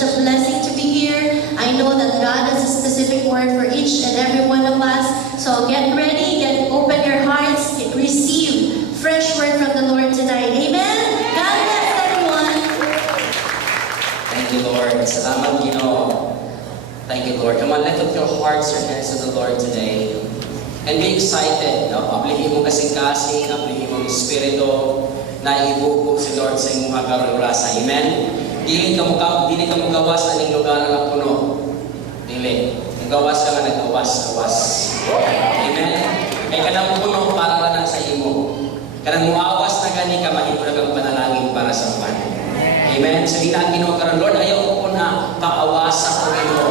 such a blessing to be here. I know that God has a specific word for each and every one of us. So get ready, open your hearts, receive fresh word from the Lord tonight. Amen? God bless everyone. Thank you, Lord. Salamat, Ginoo. Thank you, Lord. Come on, lift up your hearts, your hands to the Lord today. And be excited. No? Aplihin mo kasing-kasing, aplihin mo espiritu na ibuko si Lord sa imong kagarurasa. Amen? Dili ka gawas na ning lugar na puno. Dili. Gawas ka nga nagawas-gawas. Amen? Ay kanang puno para lang sa imo. Kanang muawas na gani ka, mahimo na kang panalangin para sa uban. Amen? So di na ang Ginoo karon, Lord, ayaw ko na paawasa ko Ginoo.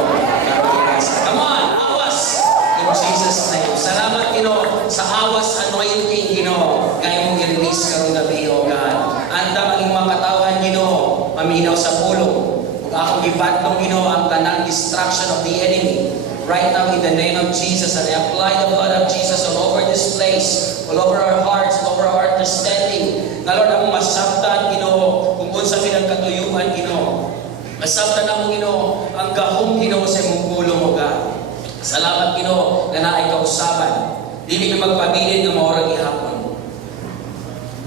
Come on, awas! In Jesus' name. Salamat, Ginoo, sa awas anointing, Ginoo. Kaya mong i-release karong gabi, O God. Anda maging makatawan, Ginoo, paminaw sa pulong. Kung akong ibatong, Ginoo, ang tanang distraction of the enemy. Right now, in the name of Jesus, and I apply the blood of Jesus all over this place, all over our hearts, all over our understanding. Na Lord, ang masabtan, Ginoo, kung unsa minang katuyuan, Ginoo. Masabtan ang Ginoo, ang gahom, Ginoo, sa imong pulong, O God. Salamat, Ginoo, na naay kausaban. Dili mi magpabilin nga maurang ihapon.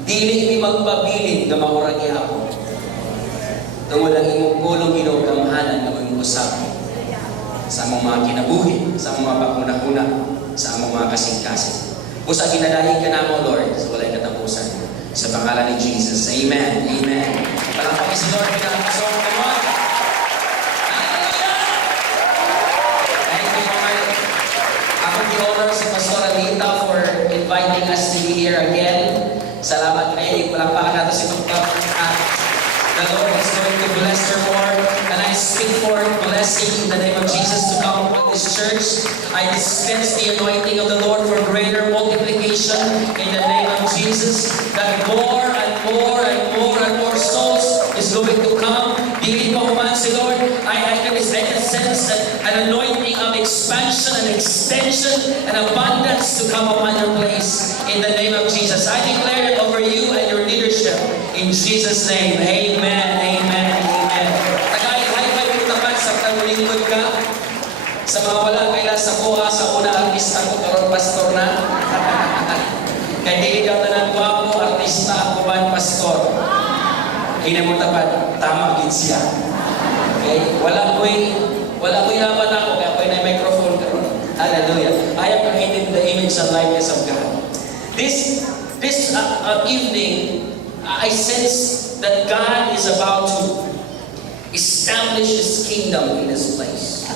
Dili mi magpabilin nga maurang ihapon. Tungod ang imong pulong, Ginoo, gamhanan nga imong usab sa among mga kinabuhi, sa among mga pagkunahuna, sa among mga kasing-kasing. Usa kinadahin ka namo, Lord, sa walay katapusan. Sa pangalan ni Jesus. Amen. Amen. Palakpakin si Lord, pinakasong. Come on. Hallelujah! Thank you, Lord. Ako di-honor si Pastor Anita for inviting us to be here again. Salamat kayo. Palakpakan natin si Pastor. The Lord is going to bless her more. And I speak for blessing in the name of Jesus to come upon this church. I dispense the anointing of the Lord for greater multiplication in the name of Jesus. That more and more and more and more souls is going to come. Dili pa human si Lord. I can sense an anointing of expansion and extension and abundance to come upon your place in the name of Jesus. I declare it over you and your leadership in Jesus' name. Amen. Amen. Amen. Tagay-high-five mo naman sa pagulingkod ka. Sa mga wala kailan sa kuha, sa una artista ko, karon pastor na. Kaya dili ka tanan guwapo, artista ako ba pastor. Kaya mo tapat, tama gid siya. Okay? Wala ko'y naman ako, kaya ako'y na microphone karon. Hallelujah. I am created in the image and likeness of God. This evening, I sense that God is about to establish His kingdom in this place.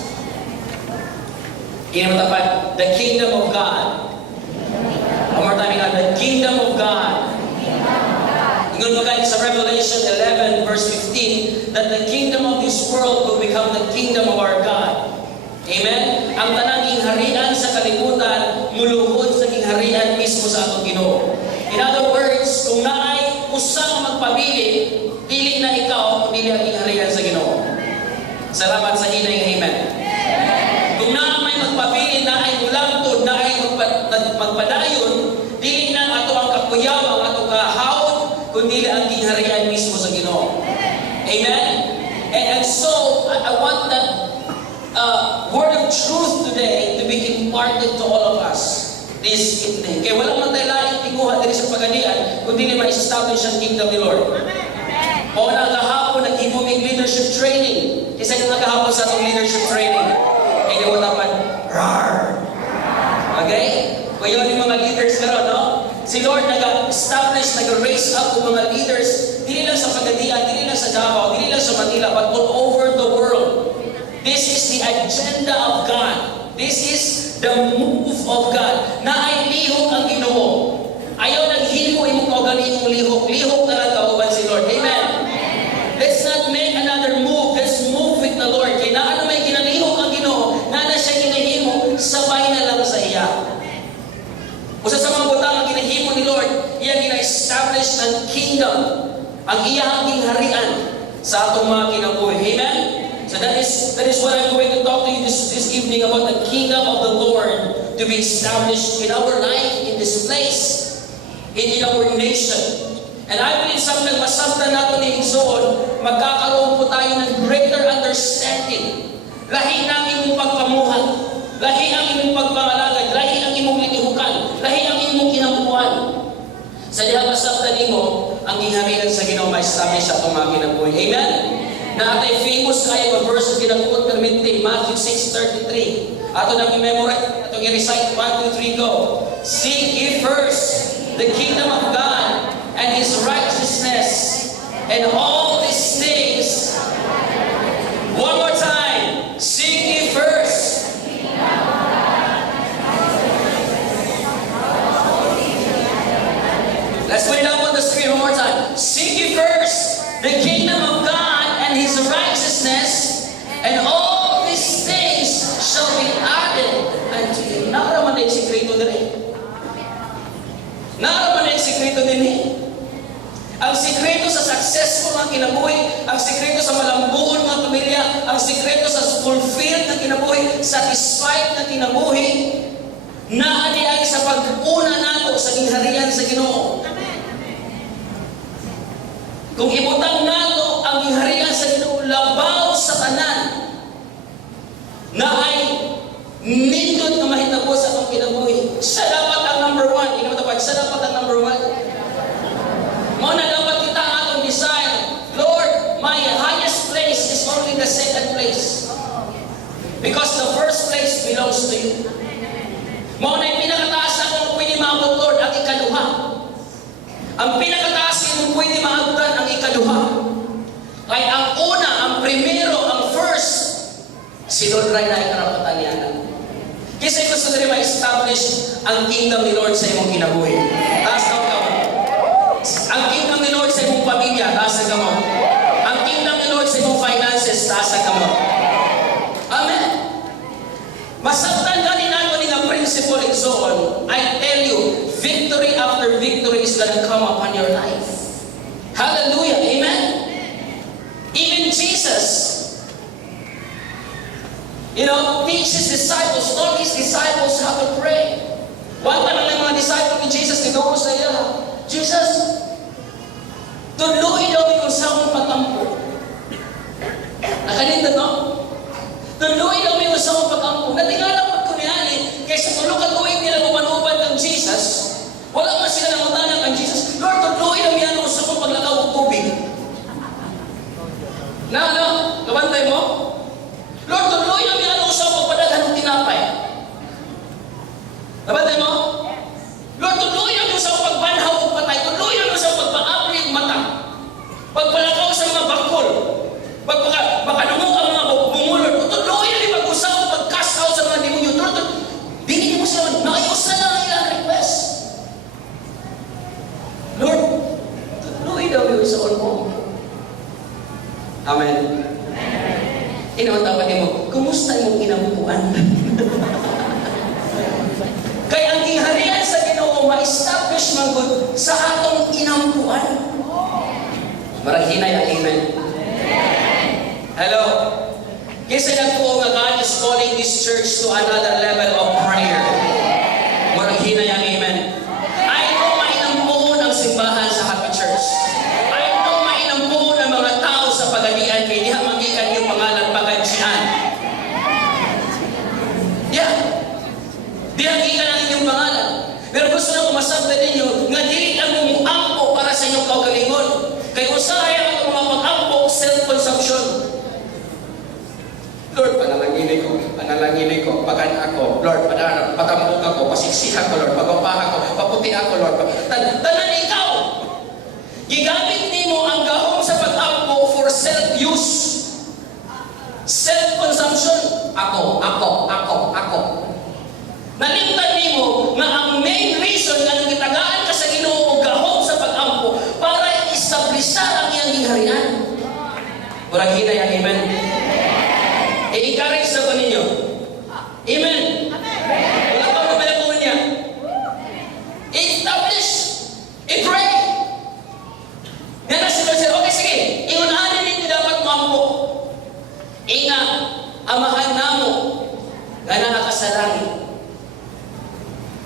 The kingdom of God. One more time, the kingdom of God. Ingon ba kayo sa Revelation 11 verse 15 that the kingdom of this world will become the kingdom of our God. Amen? Ang tanang gingharian sa kalibutan, muluhod sa gingharian mismo sa atong Ginoo. In other words, kung naay usang magpabili, dili na ikaw, dili ang gingharian sa Ginoo. Salamat sa inay, amen. Kung naay magpabili, naay mulangtod, naay magpadayon, dili na ato ang kakuyaw, ang ato kahawd, kundi ang gingharian mismo sa Ginoo. Amen? And so, I want that word of truth today to be imparted to all of us this evening. Kaya walang man tayo laing tinguha diri sa pagadian, kundi ma-establish ang kingdom ni Lord. O na kahapon, nag-ibuming leadership training. Isa yung nagkahapon sa atong leadership training. Kaya yung naman, rawr! Okay? Kaya yun yung mga leaders karon, no? Si Lord nag-establish, nag-raise up yung mga leaders, dili lang sa Pagadian, dili lang sa Davao, dili lang sa Manila, but all over the world. This is the agenda of God. This is the move of God. Na ay lihok ang Ginoo. Ayaw naghimo imong kaugalingong lihok. Lihok na lang kauban si Lord. Amen. Let's not make another move. Let's move with the Lord. Kaya na ano may ginalihok ang Ginoo, na siya ginahimo, sabay na lang sa iya. Usa sa mga butang ang ginahimo ni Lord, iya gina-establish ang kingdom, ang iyang gingharian sa atong mga kinabuhi. Amen? So that is what I'm going to talk to you this evening about the kingdom of the Lord to be established in our life, in this place, in our nation. And I believe sa masabtan nato ni Igsoon, magkakaroon po tayo ng greater understanding Lahi ang imong pagpamuhat, lahi ang imong pagpangalagad, lahi ang imong litihukan, lahi ang imong kinabubuan. Sa diha pasabtan nimo ang gingharian sa Ginoo ma-establish sa atong mga kinabuhi. Amen. Na atay famous kayo nga verse ginabuot perminti Matthew 6:33. Ato na i-memorize, ato i-recite 1, 2, 3 go. Seek ye first the kingdom of God and His righteousness, and all these things. One more time. Seek ye first. Let's put it up on the screen one more time. Seek ye first the kingdom of God and His righteousness, and all these things shall be added unto you. Naraman na yung sikreto din eh. Naraman na yung sikreto din eh. Ang sikreto sa successful na kinabuhi, ang sikreto sa malambuon mga pamilya, ang sikreto sa fulfilled na kinabuhi, satisfied na kinabuhi, naani ay sa pag-una nato sa gingharian sa Ginoo. Kung ibutang nato ang gingharian sa Ginoo labaw sa tanan, na ay nindot na mahitabo sa atong kinabuhi, siya dapat ang number one. Inamatapag, siya dapat ang number one. Mao na dapat kita ang atong desire. Lord, my highest place is only the second place. Because the first place belongs to you. Mao na yung pinakataas na kung pwede maabot, Lord, ang ikaduha. Ang pinakataas yung pwede maabot ang ikaduha. Kaya ang una, ang primero, ang first, si Lord rin na ikarapatan niya. Kasi gusto na rin ma-establish ang kingdom ni Lord sa imong kinabuhi. Taas na ka. Ang kingdom ni Lord sa imong pamilya, taas na ka mo. Ang kingdom ni Lord sa imong finances, taas na ka mo. Amen. Masabtan ganin nato ni nga principle and so on. I tell you, victory after victory is gonna come upon your life. Hallelujah. Amen. Even Jesus, teach His disciples, taught His disciples how to pray. One time ng mga disciples ni Jesus, tinuro sa iya, Jesus, tuluin daw yung sa akong pagkampo. Nakaninda, no? Tuluin daw yung sa akong pagkampo. Natingala ko niyan, kaysa tulog at tuwing nila umanuban ng Jesus, wala man sila namutanan kang Jesus, Lord, tuluin daw yan sa akong paglakaw ng tubig. Kabantay mo? Lord, tuloy ang yan ang usap ko padaghan ng tinapay. Nabantay mo? Lord, tuloy ang usap ko pagbanhaw o patay. Tuloy ang usap ko pag-apli mata. Pagpalakaw sa mga bakol. Pagpanumok ang mga bumulod. Tuloy ang pag-usap ko pag-cast out sa mga demonyo. Bigyan mo sila, naayos na lang ang ilang request. Lord, tuloy daw yung sa mo. Amen. Inamantapan mo, kumusta mong kinabubuan? Kaya ang gingharian sa Ginoo ma-establish man gud sa atong inampuan. Marang hinay ang amen. Hello. Kasi nagtuo nga God is calling this church to another level of prayer. Marang hinay ang amen. I know mainampuon ang simbahan sa Happy Church. I know mainampuon ang mga tao sa pagadian kay diha magikan yung pangalan pagadsyan. Yeah. Diha gikan ang inyong pangalan. Pero gusto na ko masabtan ninyo nga dili lang mo ampo para sa inyong kaugalingon. Kay usahay ang mga pag-ampo self-consumption. Lord, panalangin ko, pagan ako. Lord, patamok ako, pasiksihan ko, Lord, pagpapaha ko, paputi ako, Lord. Tanan ikaw, gigamit nimo ang gahom sa pag-ampo for self-use. Self-consumption. Ako. Nalimtan nimo nga ang main reason nga nang gitagaan ka sa Ginoo og gahom sa pag-ampo para i-establishar ang iyang gingharian. Murag hinay ang amen. I-encourage na ko ninyo. Amen. Wala pa mabala ko niya. I-establish. I-pray. Yan na sila. Okay, sige. Iunahan ninyo dapat mampo. Inga, amahan namo nga nakakasalangit.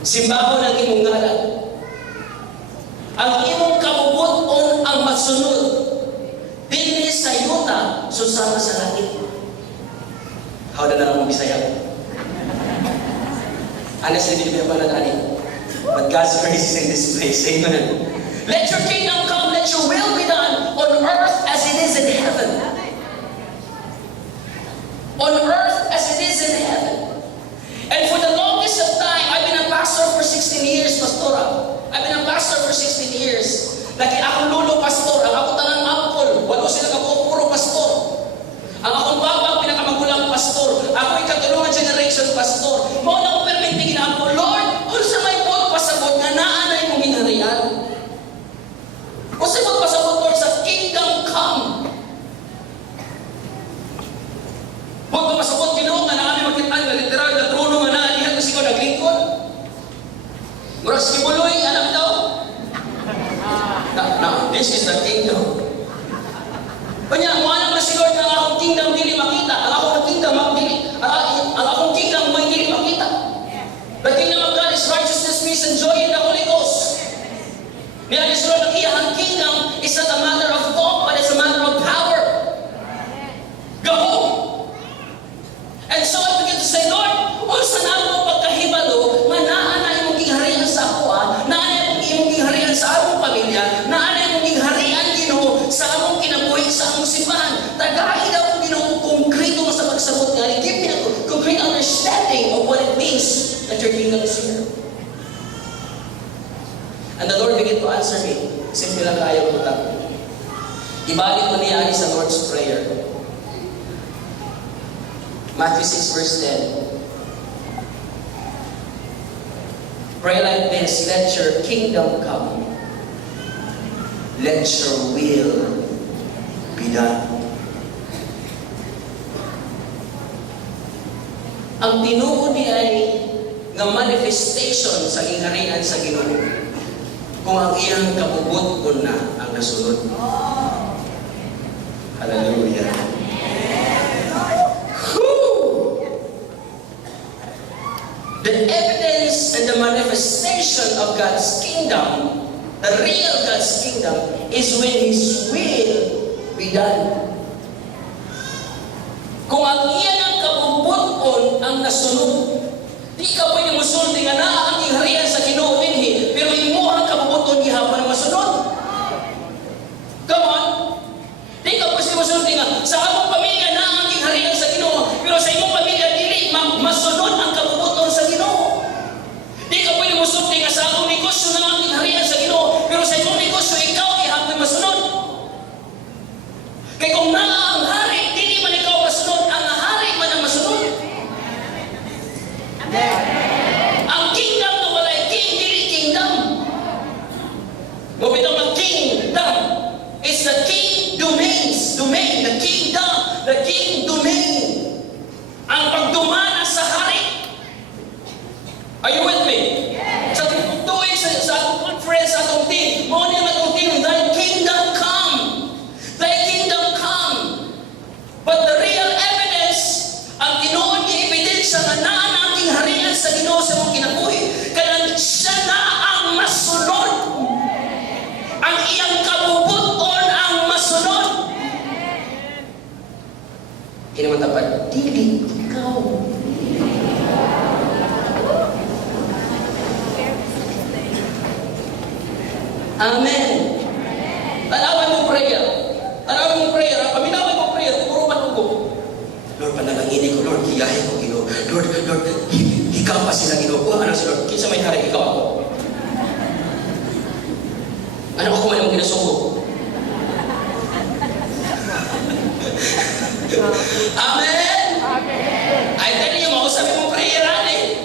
Simbahon ang imong ngalan. Ang imong kabubuton ang masunod. Dili sa yuta, susama sa langit. How na lang mong Bisaya? Honestly, hindi ba na dali? But God's grace is in this place. Amen. Let your kingdom come, let your will be done on earth as it is in heaven. On earth as it is in heaven. And for the longest of time, I've been a pastor for 16 years, Pastora. I've been a pastor for 16 years. Lagi akong lulo pastor, ang ako tanang apple, walo sila ako puro pastor. Ang akong baba, pinakamagulang pastor. Ako ikatulungan generation pastor. Mao na ko perminti ginampo, Lord, unsa may pod pasabot nga naa na imong ginharian. Unsa pod pasabot Lord sa kingdom come. Huwag ba masabot Ginoo nga naa makitaan nga literal na trono nga naa diha kasi ko naglingkod. Murag si Buloy anak daw. Now, this is the kingdom. Kanya, mo alam na si Lord na ang akong kingdom dili makita. Ang akong kingdom ang akong kingdom may dili makita. The kingdom of God is righteousness, peace, and joy in the Holy Ghost. Niya si Lord, ang iyang kingdom is not a matter of talk, but it's a matter of power. Go home. And so I begin to say, Lord, unsa na mo pagkahibalo, nga naa na imong gingharian sa ako, naa na imong gingharian sa among pamilya, naa na imong gingharian Ginoo sa among kinabuhi sa among simbahan. Tagahi daw ko Ginoo konkreto nga sa pagsabot nga, give me a concrete understanding of what it means that your kingdom is here. And the Lord began to answer me. Simple lang kayo ko tapos. Ibalik mo niya sa Lord's Prayer. Matthew 6 verse 10. Pray like this, let your kingdom come. Let your will be done. Ang tinuod ni ay nga manifestation sa gingharian sa Ginoo. Kung ang iyang kabubuton na ang nasunod. Hallelujah. The evidence and the manifestation of God's kingdom, the real God's kingdom, is when His will be done. Kung ang iyang kabubuton ang nasunod, di ka pwede musulti nga naa ang gingharian sa Ginoo dinhi, pero imo ang kabubuton gihapon ang masunod. Come on. Di ka pwede musulti nga sa among pamilya naa ang gingharian sa Ginoo, pero sa imong pamilya dili masunod ang kabubuton sa Ginoo. Di ka pwede musulti nga sa among negosyo naa ang gingharian sa Ginoo, pero sa imong negosyo ikaw gihapon masunod. Kay kung naa ang hari, dili man ikaw masunod, ang hari man ang masunod. Ang kingdom na walay king, dili kingdom. Mabitang ang kingdom is the king domain, the kingdom, the king domain. Ang pagdumana sa hari. Are you with me? Sa tuwing sa atong conference, sa atong team, mo niya atong team, thy kingdom come. Thy kingdom come. But the real evidence, ang tinuod niya ebidensya nga naa na ang gingharian sa Ginoo sa mong kinabuhi, kaya siya na ang masunod. Ang iyang kabubuton ang masunod. Hindi naman dapat, dili ikaw. Amen. Tanawan mo prayer. Tanawan mo prayer. Paminawan mo prayer. Puro panugo. Lord, panalangin ko. Lord, hiyahin ko, Ginoo. Lord, ikaw pa sila, Ginoo. Ano si Lord? Kinsa may hari, ikaw ako. Ano ako man yung ginasuko? Amen? I tell you, mausabi mo prayer, ane.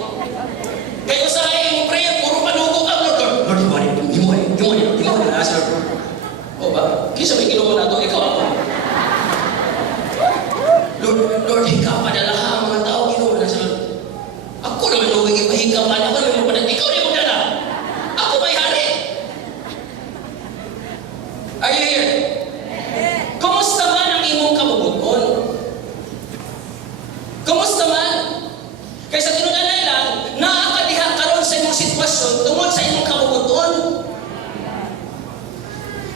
Kayo sa akin mo prayer, puro panugo ka, Lord. Lord, himuha. Sir. O ba? Kinsa may Ginoo na ito, ikaw ako. Lord, hikaw pa dala ang mga tao, Ginoo na sir. Ako naman nung hikaw pa, ako naman magpadala. Ikaw na yung magdala. Ako may hari. Are you here? Kumusta man ang imong kabubuton? Kumusta man? Kaysa tinudanay lang, naakadiha karon sa imong sitwasyon tungod sa imong kabubuton.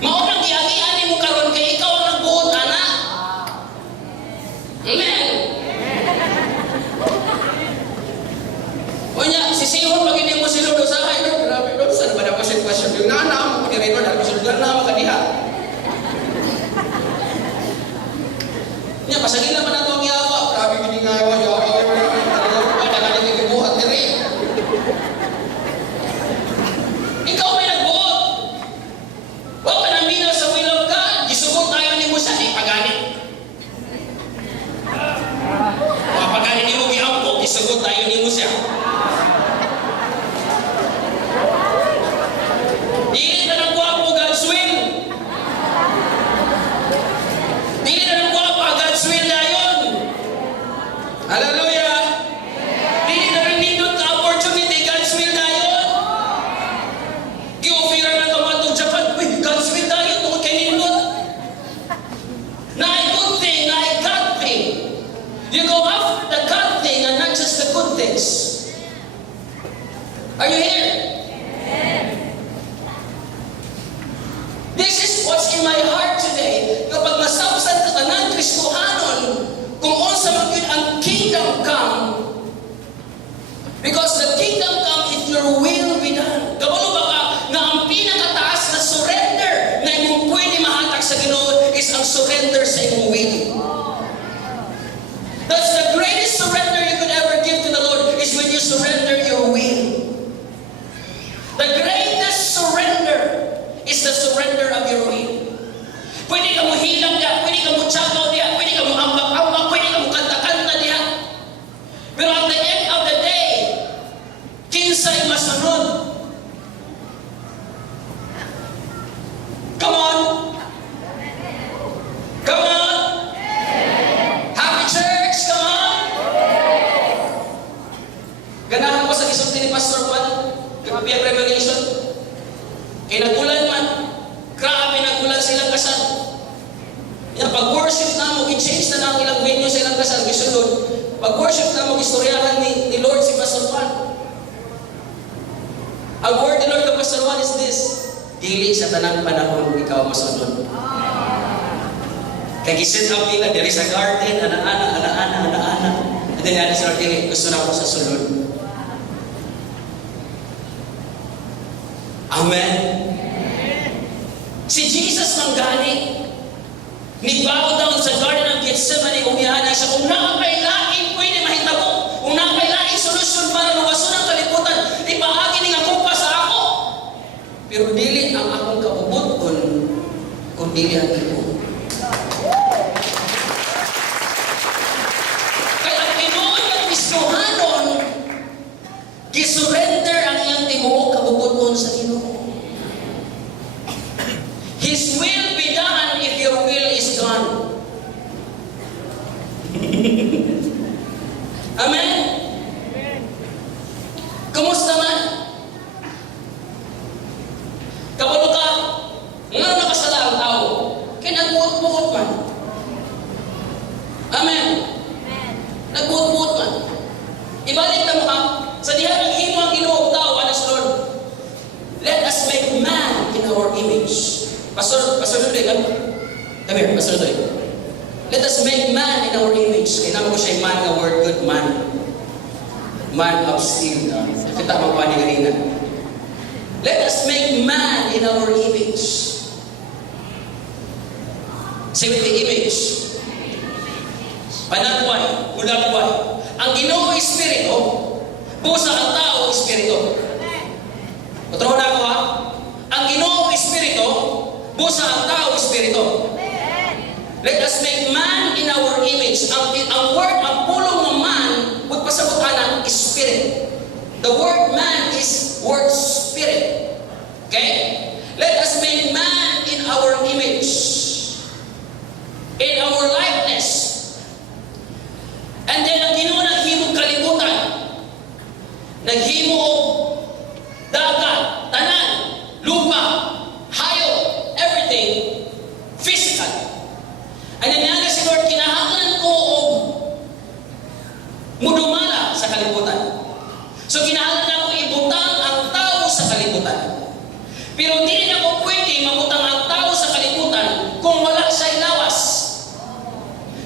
Maunang giagian mo karon kay ikaw ang nagbuot ana. Amen. Unya, sisihon pag hindi mo sila doon sa akin, Lord, grabe, Lord, saan ba na ko sitwasyon? Yung nana mo ko ni Lord, dahil gusto na naman kaniha. Unya, pasagin naman na ito ang yawa. Grabe, hindi nga yawa, ay, nakalit yung buhat ni Ray. Ikaw may nagbuot. Huwag ka naminaw sa will of God. Gisugot tayo ni mo siya, di pagani. Pagani ni mo giampo, gisugot tayo ni mo siya. Dili na ng guwapo God's will. Dili na ng guwapo God's will na yun. Hallelujah. Dili na rin nindot na opportunity God's will na yun. Gi-offer na naman itong Japan. Uy, God's will na yun. Tungkol kay nindot. Na a good thing, na a God thing. You go after the God thing and not just the good things. Are you here? This is what's in my heart today. Kapag masabsan ka ng Kristohanon, kung unsa man yun ang kingdom come, because the kingdom come if your will be done. Kabalo ba ka na ang pinakataas na surrender na imong pwede mahatag sa Ginoo is ang surrender sa imong will. That's the greatest surrender you could ever give to the Lord is when you surrender your will. The greatest surrender is the surrender of your will. Pwede ka mo hilang diya, pwede ka mo tsabaw diya, pwede ka mo ambak-ambak, pwede ka mo kanta-kanta diya. Pero at the end of the day, kinsay masunod. Come on! Come on! Happy church! Come on! Ganahan ko sa gisulti ni Pastor Juan, Gabi ang Revelation. Kaya nagulan man, grabe nagulan silang kasal. Yan, pag-worship na mo, i-change na lang ilang venue sa ilang kasal, gisulod. Pag-worship na mo, istoryahan ni Lord si Pastor Juan. Ang word ni Lord ng Pastor Juan is this: dili sa tanang panahon, ikaw masunod. Kaya gisit up nila, diri sa garden, ana-ana. And then yan sa Lord, dili, gusto na ko sa sulod. Amen. Si Jesus manggani, nagbago down sa Garden of Gethsemane, umiyahan siya, kung nakapailaing pwede mahitabo, kung nakapailaing solusyon para luwason ang kalibutan, ipaagi ning akong pa sa ako. Pero dili ang akong kabubuton, kung dili ang imo. Kaya ang tinuod ng Kristohanon, gisurrender ang iyang tibuok kabubuton sa Ginoo. His will be done if your will is gone. Amen? Kumusta man? Kabalo ka, nga nakasala ang tao, kaya nagbuot-buot man. Amen? Nagbuot-buot man. Ibalik na mo ka, sa diha naghimo ang Ginoo tao, anas Lord. Let us make man in our image. Pastor Doy, come here, Pastor Doy. Let us make man in our image. Kaya naman ko siya man, the word good man. Man of steel. Kita mo pa ni kanina. Let us make man in our image. Say with the image. Panagway, mudagway. Ang Ginoo Espiritu, busa ang tao Espiritu. Patroon na ako ha. Ang Ginoo Espiritu, busa ang tao Espiritu. Let us make man in our image. Ang word, ang pulong ng man, magpasabutan ng spirit. The word man is word spirit. Okay? Let us make man in our image. In our likeness. And then, ang Ginoo naghimo kalibutan. Naghimo dagat, tanan, lupa, hayop, everything, physical. Ang nangyari si Lord, kinahanglan ko o mudumala sa kalibutan. So kinahanglan ako ibutang ang tao sa kalibutan. Pero hindi rin ako pwede mabutang ang tao sa kalibutan kung wala siya ilawas.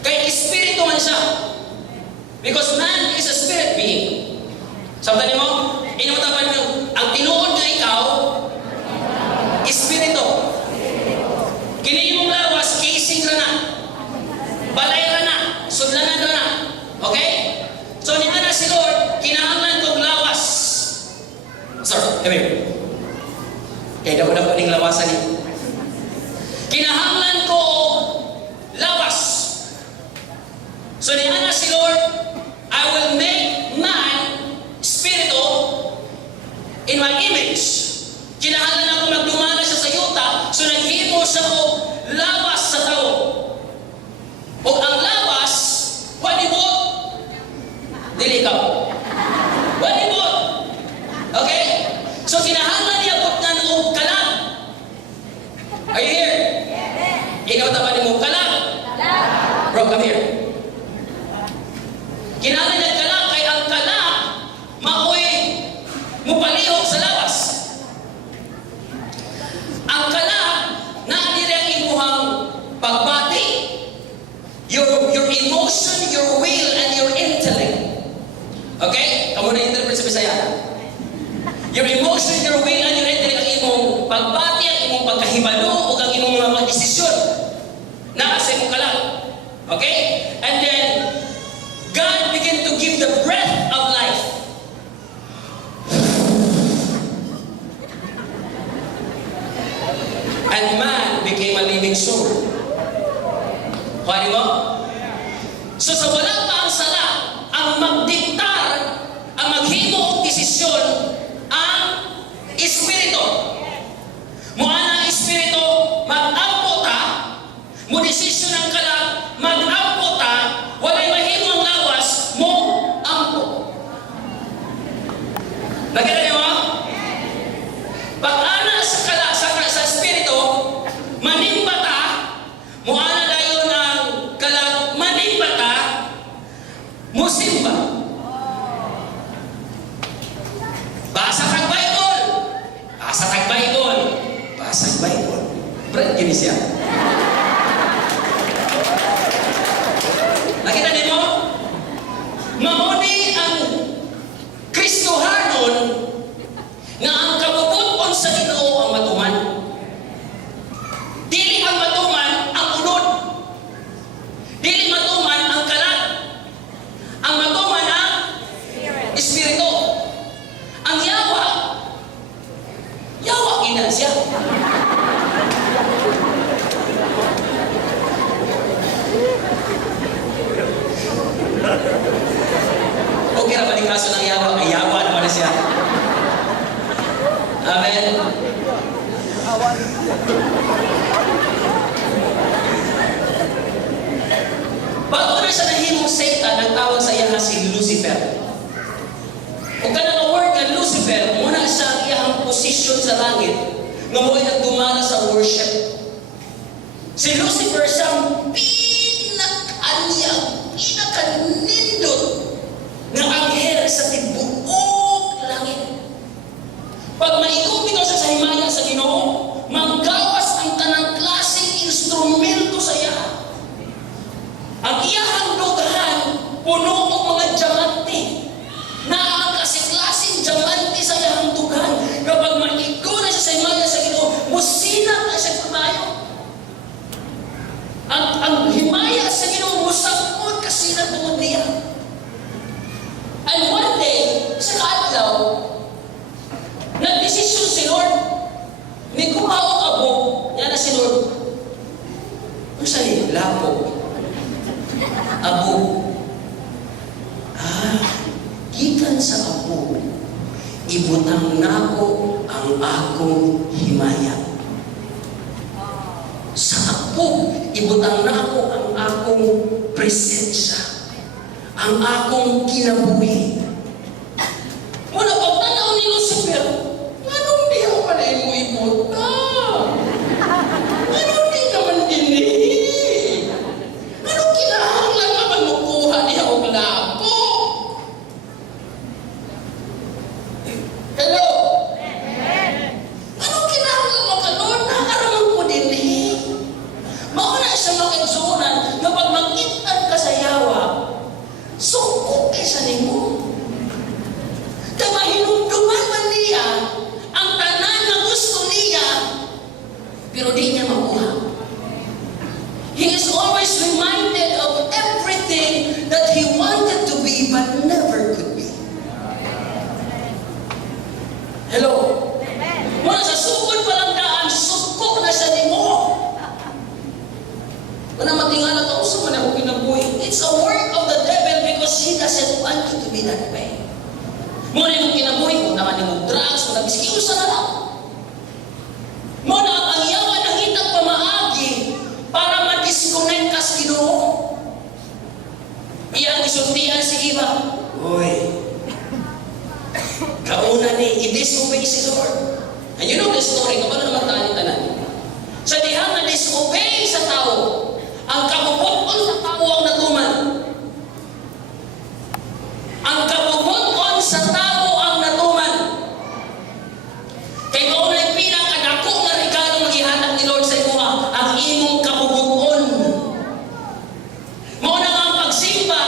Kaya espiritu man siya. Because man is a spirit being. Sabtan mo? Inumutapan mo, ang tinuod nga ikaw, Espiritu. Kini yung lawas, casing ra na. Balay ra na. Sudlanan ra na. Okay? So, ni ana si Lord, kinahanglan kong lawas. Sir, come here. Kaya daw na paning lawasan ni. Kinahanglan ko lawas. So, ni ana si Lord, I will make man Espiritu in my image. Kinahanglan ako magdumana siya sa yuta, so naghimo siya ko lawas sa tao. O ang lawas, walibot, dili ikaw. Walibot. Okay? So kinahanglan niya po nga noong kalam. Are you here? Ikaw tapan mo kalam. Bro, come here. Kinahanglan niya kalam, kay ang kalam, maoy, mupalihok sa lawas. Ang kalam, naadiri ang imuhang pagbati, your emotion, your will, and your intellect. Okay? Kamu na interpret sa Bisaya. Your emotion, your will, and your intellect, ang imong pagbati, ang imong pagkahibalo, o ang imong mga desisyon. Na sa imong kalam. Okay? And then, God began to give the breath of life. And man became a living soul. Kuha mo? So sa wala pa ang sala, ang magdiktar, ang maghimo og desisyon, ang Espiritu. Muna ang Espiritu, mag-ampo ta, mo desisyon ang kalam, mag-ampo ta, walay mahimo ang lawas, mo ampo. Nakita niyo mo? Pag-ana sa Espiritu, manimbata, muana dayon ang kalag, manimbata, musimba. Basa kang Bible. Basa kang Bible. Basa kang Bible. Brad, gini siya. Nakita niyo mo? Mamuni ang Kristohanon na ang kabubuton sa Ginoo ang matuman. Dili ang matuman ang unod. Dili matuman ang kalag. Ang matuman ang Espiritu. Ang yawa, ina siya. Okay ra ba ni kaso ng yawa? Ay, yawa naman na siya. Amen. Bago na siya nahimong Satan, ang tawag sa iya si Lucifer. Kung ka na word nga Lucifer, muna siya ang iyang posisyon sa langit, nga mo'y nagdumana sa worship. Si Lucifer siyang pinakanindot ng anghel sa tibuok langit. Pag maikot ito sa himaya sa Ginoo, manggawas ang tanang klaseng instrumento sa iya. Ang iyahang dugahan, puno o mga diamante. Na ang kasi-klaseng diamante sa iyahang dugahan. Kapag maikot na siya sa himaya sa Ginoo, musina na siya kumayo. Ang himaya sa Ginoo, musakot kasi na tungod niya. And one day, sa kaadlaw, nagdesisyon si Lord. May kumawag abo. Yan na si Lord. Ano sa'yo? Lapo. Abo. Gikan sa abo, ibutang nako ang akong himaya. Sa abo, ibutang nako ang akong presensya. Ang akong kinabuhi. Muna pagtanaw ni Lucifer, anong di ako pala mo ibutang? Anong di naman dini? Anong kinahanglan naman makuha niya og lapo? Hello? Anong kinahanglan mo kanon? Nakaraman ko dini. Mauna siya makigsunan na pag mag-itan ka sa yawa, sukok kaysa nimo. doesn't want you to be that way. Mo na yung kinabuhi, mo naman yung drugs, mo na biskiusa na lang. Mo na ang yawa ng hitang pamaagi para ma-disconnect ka sa Ginoo. Iyang isultian si Iba. Uy, kauna ni i-disobey si Lord. And you know the story, kapag naman tayo tanan. Sa dihang na disobey sa tao, ang kabubuton sa tao ang natuman. Ang kabubuton sa tao ang natuman. Kaya mauna yung pinakadako na regalo maghihanap ni Lord sa imo ang imong kabubuton. Mauna nga ang pagsimba,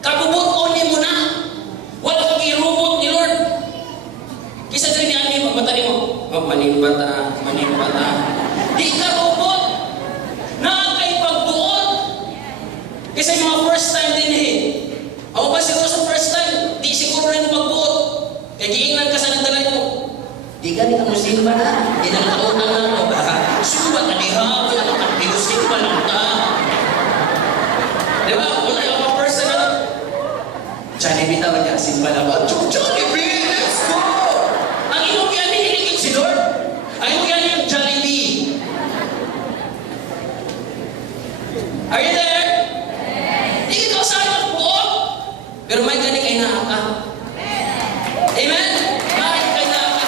kabubuton ni mo na. Wala kang irubot ni Lord. Kisa din ni Ani, magmatali mo. Manimbata. Di ka robot. Nakakay pagbuot. Kasi mga first time din eh. Ako ba siguro sa first time, di siguro rin magbuot. Kaya giingnan ka sa nagdalay mo. Di ka ka musimba na. Di na nakauna na ako. Suba ka di ha. Wala ka kang simba lang ta. Di ba? Wala yung first time na. Jollibee tawag niya. Simba lang ba? Jollibee! Let's go! Ang iyong yan hiniligid si Lord. Ang iyong yan yung Jollibee. Are you there? Di ka saan magbuot. Pero may gani kay naaka. Amen? Bakit kay naaka?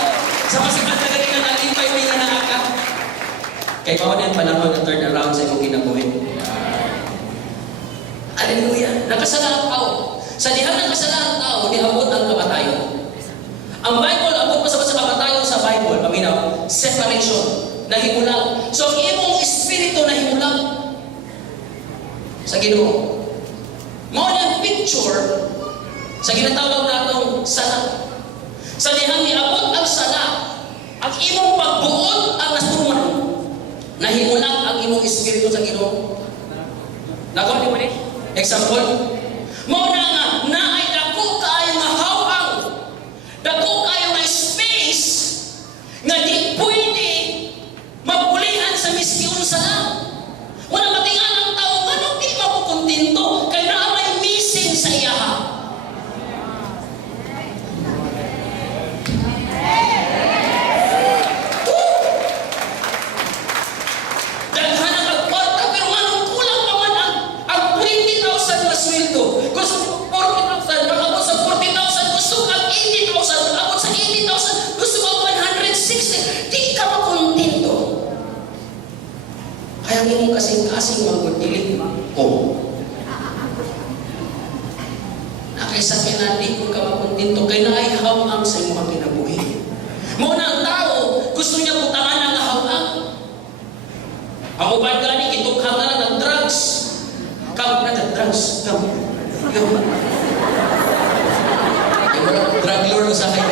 Sa masikat na gani ka nalimpay may naaka. Kay pa yung panahon na turn around sa iyong kinabuhi. Hallelujah. Nakasalang tao. Sa dihang nakasalang tao, niabot ang kamatayon. Ang Bible, abot pa sa kamatayon sa Bible, paminaw, separation, nahimulang. So, ang imong espiritu nahimulang sa Ginoo. Mao niyang picture sa ginatawag natong sala. Sa dihang niabot ang sala, ang imong pagbuot ang nasuman. Nahimulang ang imong espiritu sa Ginoo. Nako ni mo ni? Example. Mao na nga naay dako kaayo nga hawang. Dako kaayo nga space nga di pwede mapulihan sa miskiun sa lang. Wala matingan ang tao nga no di mapukontento kay naa may missing sa iyaha. Daghan ang pagkwarta pero anong kulang pa man ang 20,000 na sweldo. Gusto mo 40,000, makabot sa 40,000, gusto mo ang 80,000, makabot sa 80,000, gusto mo 160, di ka makontento. Kaya mo kasing-kasing magpagdilig ko. Nakaysa kaya na di ko ka makontento, kaya naihaw ang sa iyong mga kinabuhi. Muna ang tao, gusto niya putangan ang hawang. Ang ubad gani, kitukang na ng drugs. Come na ng drugs. Come. Drug lord sa akin.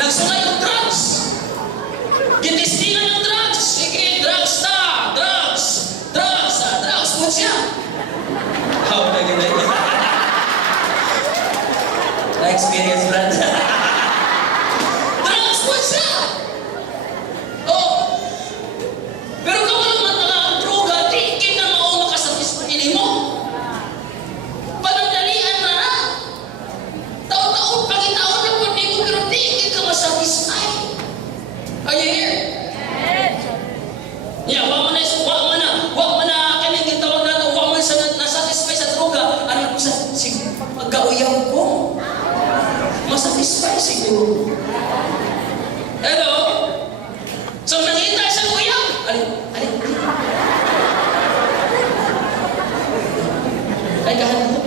Nagsulay ang drugs. Gitistingan ng drugs. Sige, drugs ta. Drugs. Drugs. Drugs po siya. How na gina na-experience, brad. Drugs po siya. Oh. Pero kung ano man ang droga, di na mao makasatisfy mo. Panandalian na na. Taon-taon, pagitaon na po, di ko, pero di ka masatisfy. Are you here? Yeah, wag mo na, kaning gitawag natin, wag mo na nasatisfy sa droga. Ano ko sa, siguro, pagkauyaw ko. Masatisfy siguro. Hello? So, nangita sa uyaw. Alin. Ay, kahan ko.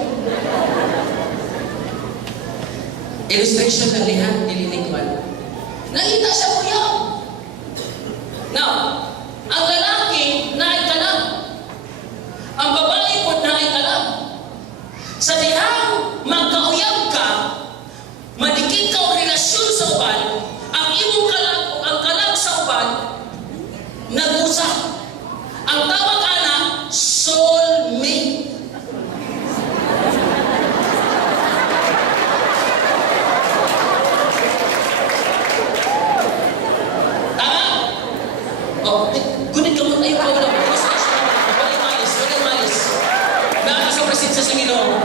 Illustration ng lihan, nilinikman. Nangita sa uyaw. Now, ang lalaki na ay kalam. Ang babae po na ay kalam. Sa dihang magkauyab ka, madikit ka o relasyon sa uban, ang imong kalam o ang kalam sa uban, nag-usap. Ang tawag ana, soulmate. Tama? O, gunit ka muna tayo. Walang malis. Na ka sa presensya sa Ginoo.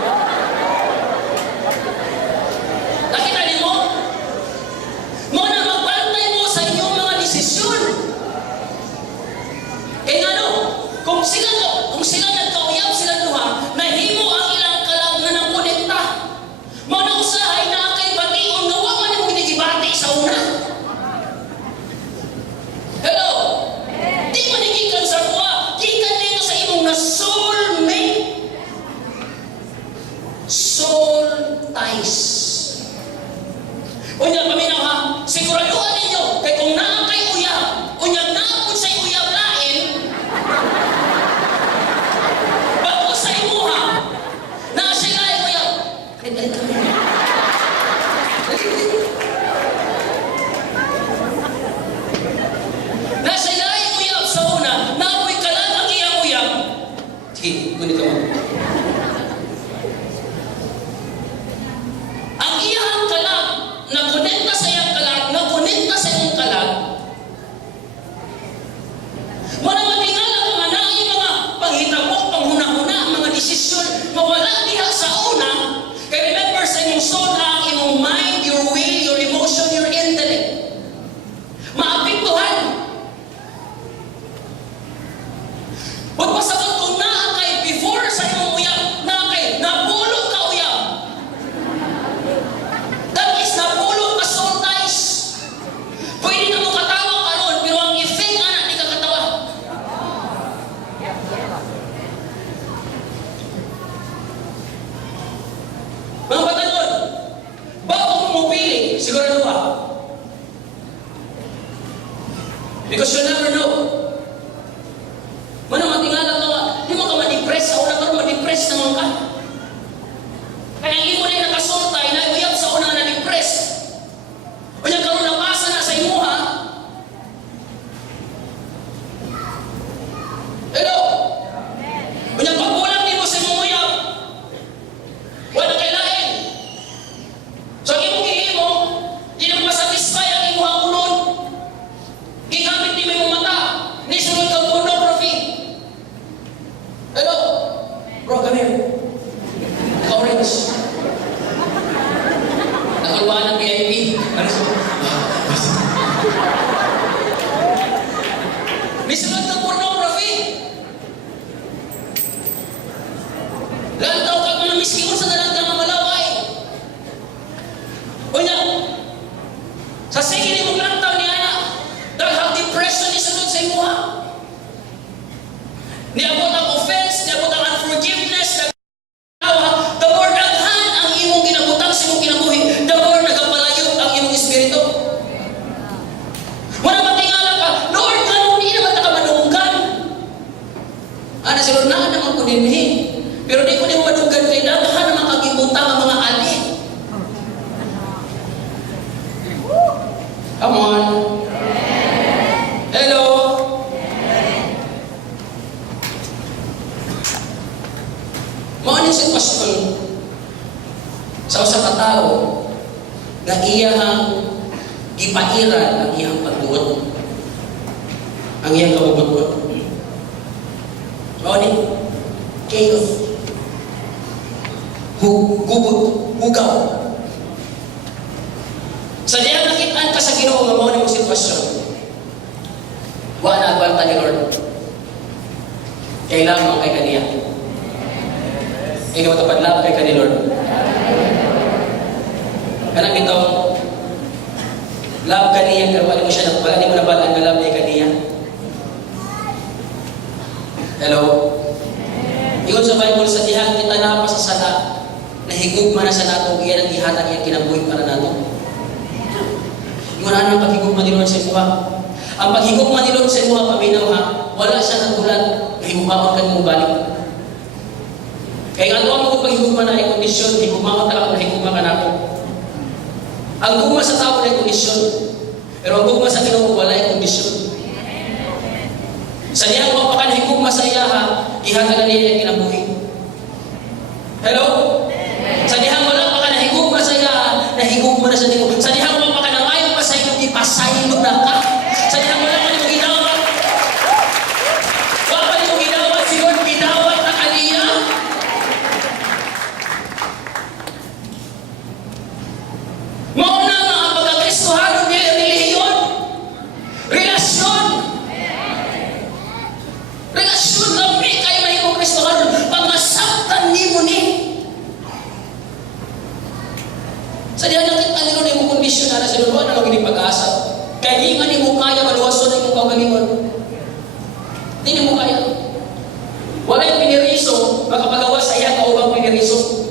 Nakita niyo mo? Muna magbantay mo sa inyong mga desisyon. Kaya nga no, kung sila nagkauyab sila duha, nahimo ang ilang kalag na nangkonekta. Muna usahay na kay bation na wa man yung ginigibati sa una. Hello? Di mo nigikan sa kuha, gikan dito sa imong na soulmate. Soul ties. Unya paminaw ha, siguraduhan ninyo, kay kung naa kay uyab, unyag naapod sa uyab lain, bago sa imuha, naa siya lain uyab. Nasa lain uyab sa una, naapoy kalag ang iyang uyab. Sige, gunit ka mo. Ang iyang kalag, nakonekta sa iyang kalag, nakonekta sa iyang kalag, manamadingala ka nga na ang mga panghitabok, panghuna-huna, mga desisyon, mawala diha sa una, kaya remember sa inyong soul, ang imong mind, your will, your emotion, your intellect. Maapektuhan. Huwag masagot kung naa kay before sa imong uyab, naa kay napulog ka uyab. That is napulog ka soul ties. Pwede na mo katawa karon, pero ang effect ana di ka katawa. Mga batanon, bago mo pumili, sigurado ba? Because you never know. Mana matingala ka, di mo ka ma-depress sa una, karon ma-depress naman ka. Kaya ang imo na nakasultay, na uyab sa una na-depress. O yan karon napasa na sa imo ha. Hello? O yan pagbulang din mo sa imong uyab. Wala kay lain. So ang imong gihimo, di na masatisfy ang imong hakunon. Gigamit ni mo imong mata, ni sunod kang pornography. Hello? Bro, come here. Orange. Nakulwaan ng VIP. Ano siya? May sunod ng pornography. Lantaw ka mga miskion sa nalangang mga malaway. O niya, sa sige ni mong lantaw ni Ana, dahil depression ni sunod sa imuha. Niabot ang offense, niabot ang unforgiveness, the more daghan ang imong ginabutang sa imong kinabuhi, the more nagapalayo ang imong espiritu. Wala matingala ka, Lord, ganun di naman nakamanunggan. Ana si Lord, naan naman ko dinhi. Pero di ko ni manunggan kay daghan naman kagibutang ang mga ali. Come on. Hello. Mao ni sitwasyon sa usa ka tawo nga iyang gipairan ang iyang pagbuot, ang iyang kabubuot. Mao ni chaos, hugot, hugaw. Sa diyan nakitaan ka sa Ginoo nga mao ni mong sitwasyon. Wa na agwanta ni Lord. Kailangan kay kaniya. Ikaw tapadlap kay kani Lord. Kanang ito, love kaniya, pero wala mo siya wala mo nabalaan nga love kay kaniya. Hello? Iyon sa Bible, sa dihang kita na sa sala, nahigugma na sa nato, iyan ang gihatag iyang kinabuhi para nato. Iyon ang paghigugma ni Lord sa imuha. Ang paghigugma ni Lord sa imuha, paminaw ha, wala siya nagbulan, higumaon ka mo balik. Kaya nga mo kung paghigugma na ay kondisyon, higumaon ka ako na higugma ka na ako. Ang gugma sa tao na ay kondisyon, pero ang gugma sa Ginoo wala ay kondisyon. Sa diyan mo pa ka nahigugma sa iya ha, ihatag na niya yung kinabuhi. Hello? Sa diyan wala pa ka nahigugma sa iya ha, nahigugma na sa Ginoo. Sa diyan mo pa ka nangayon pa sa iyo, ipasaylo na ka. Sa diyan wala pa ni mo ginawat. Wala pa ni mo ginawat, siguro ginawat na kaniya. Kaya di nga ni mo kaya maluwason ni mo kaugalingon. Di ni mo kaya. Wala yung piniriso, makapagawas sa iya kaubang piniriso.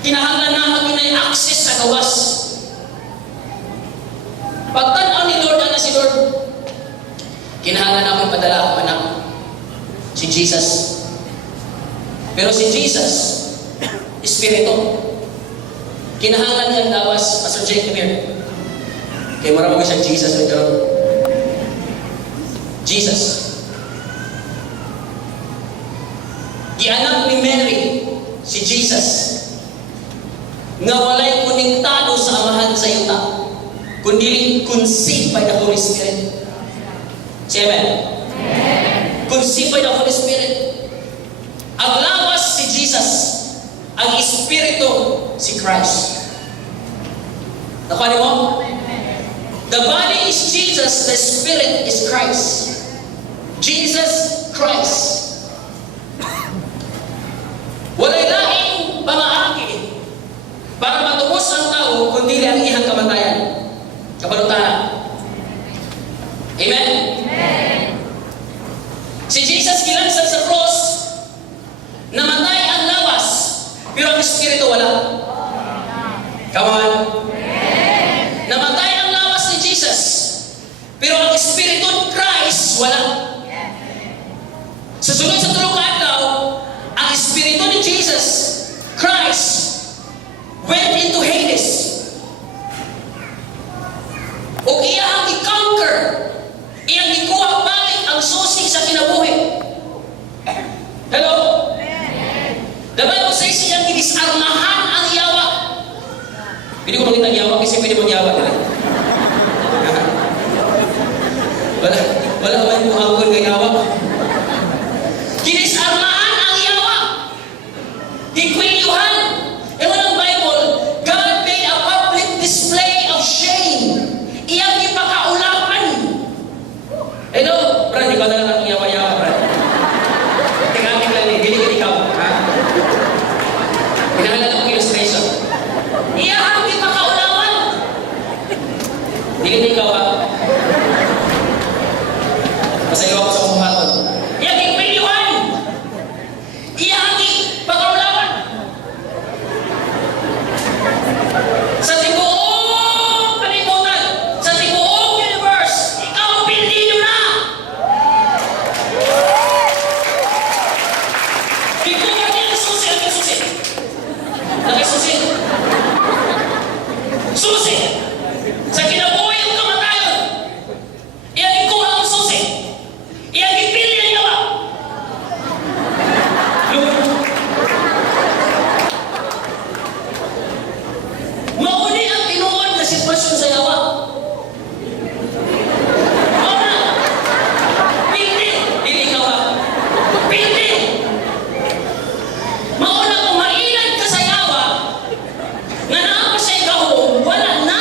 Kinahanglan na kami na access sa gawas. Pagtanaw ni Lord na si Lord, kinahanglan na akong padala akong anak, si Jesus. Pero si Jesus, Espiritu, kinahanglan niyang gawas. Pastor Jake, come here. Kaya maraming siyang Jesus. Jesus. Gianak ni Mary, si Jesus, nga walay konektado sa amahan sa yuta, kundi conceived by the Holy Spirit. Say amen? Conceived by the Holy Spirit. Ang lawas si Jesus, ang Espiritu si Christ. Nakuha niyo mo? The body is Jesus, the Spirit is Christ. Jesus Christ. Walay laing pamaagi para matubos ang tao kundi ang iyang kamatayan. Kabalutana. Amen? Si Jesus gilansad sa cross, namatay ang lawas, pero ang Espiritu wala. Come on. Namatay ang lawas ni Jesus, pero ang Espiritu Christ wala. Susunod sa tulong kaadlaw, ang Espiritu ni Jesus, Christ, went into Hades. O iyang i-conquer, iyang ikuha balik ang susi sa kinabuhi. Hello? The Bible says iyang inisarmahan ang yawa. Pwede ko makita ang yawa kasi pwede mong yawa. Wala man yung hapon ng yawa. Kinisarmahan ang yawa. Hikwilyuhan. Ewan ang Bible, God made a public display of shame. Iyang ipakaulapan. Hello? Brad, ikaw na lang ang yawa-yawa, Brad. Tingnan lang eh, gilig ikaw. Ha? Pinakalan akong illustration. Iyang ipakaulapan. Gilig ikaw, ha? Masayo ako sa kumaton. Iyang hikwilyuhan. Iyang ipakaulapan. Sa tibuong kalimutan, sa tibuong universe, ikaw ang pinili na! Ikuha niya ang susi, ang susi. Nakisusi. Susi! Sa kinabuhay ang kamatayon, iyang ikuha ang susi. Iyang ipili ang yawa. Mauni ang tinuod na sitwasyon sa yawa. Mauna. Pindi. Dili ikaw ha. Pindi. Mauna kung mainad ka sa yawa, nga naa pa siya ikaw, wala na.